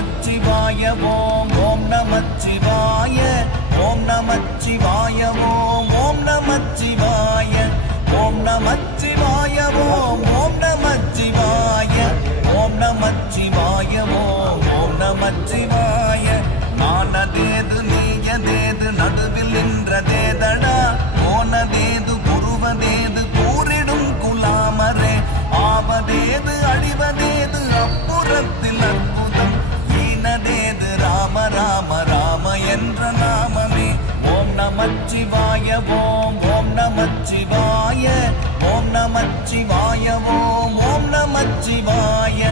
நமச்சிவாய ஓம் ஓம் நமச்சிவாய ஓம் நமச்சிவாய ஓம் ஓம் நமச்சிவாய ஓம் நமச்சிவாய ஓம் ஓம் நமச்சிவாய ஓம் நமச்சிவாய ஓம் ஓம் நமச்சிவாய நானதேது நீயதேது நடுவில் நின்றதேதடா போனதேது புருவதேது கூறிடும் குலாமரே ஆவதேது அழிவதேது அப்புறத்தில் அற்புதம் ஈனதேது ராம ராம ராம என்ற நாமமே ஓம் நமச்சிவாய ஓம் ஓம் நமச்சிவாய ஓம் நமச்சிவாய ஓம் ஓம் நமச்சிவாய